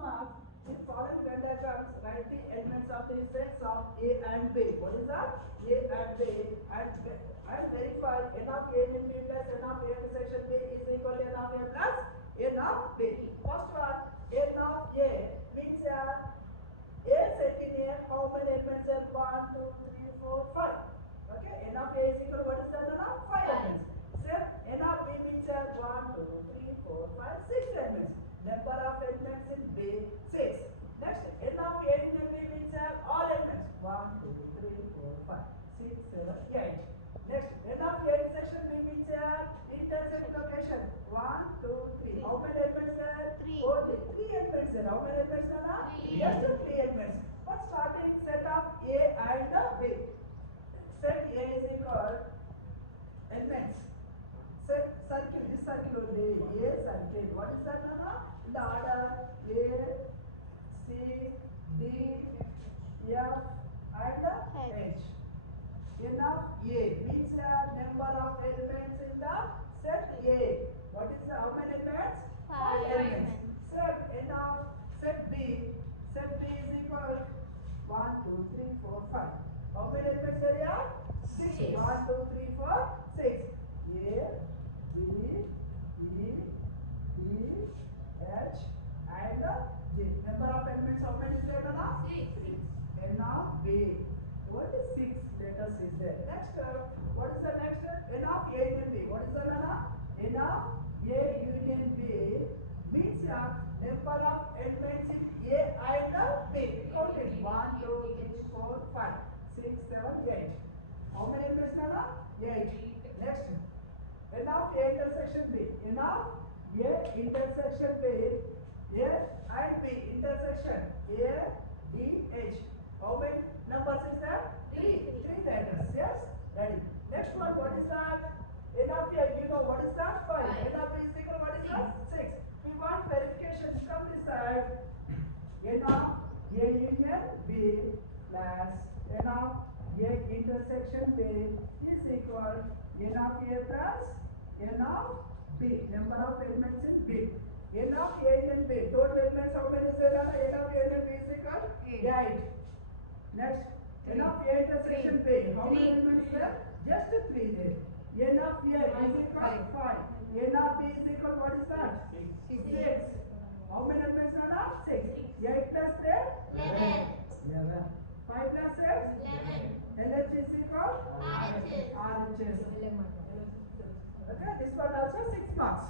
marks. In following Venn diagrams, write the elements of the sets of A and B. What is that? A and B. And verify n of A in B plus n of A intersection B is equal to n of A plus n of B. First one, n of A means A set in A, how many elements are 1, 2, 3, 4, 5. Okay, n of A is equal to what is that? N of 5 elements. Same, n of B means 1, 2, 3, 4, 5, 6 elements. Number of elements in B, 6. Next, n of A in B means all elements. 1, 2, 3, 4, 5, 6, 7, 8. Next, n of A intersection B means intersect location. 1, 2, 3. How many elements there? 3. Only 3 elements there. How many elements there? 3. Just 3 elements. But starting set of A and B. Set A is equal elements. Set circle, this circle only, A circle. What is that, Nana? In the order A, C, D, F and H. N of A means number of elements in the set A. What is how many elements? 5 elements. Set N of set B. Set B is equal 1, 2, 3, 4, 5. How many elements there are? 6. 1, 2, 3, 4, 6. A, B, E, D, H and J. Number of elements how many is there, Nana? 6. N of B. What is 6 letters is there? Next, what is the next? N of A union B. What is the Nana? N of A union B means number of elements in A and B. Count it. 1, 2, 3, 4, 5, 6, 7, 8. How many elements, Nana? 8. Next, N of A intersection B. N of A intersection B. A and B intersection. A, D, H. How many numbers is that? 3. 3 letters. Yes? Ready. Next one, what is that? N of A, you know what is that? 5. N of B is equal to what is that? 6. We want verification. Come this side. N of A union B plus N of A intersection B is equal N of A plus N of B. Number of elements in B. N of A union B. Total elements how many is there? N of A union B is equal 8. Next, N of A intersection B. How many elements there? Just 3 there. N of A is equal 5. N of B is equal what is that? 6. How many elements are there? 6. 8 plus 3? 11. 5 plus 6? 11. LH is equal? RHS. RHS. Okay, this one also 6 marks.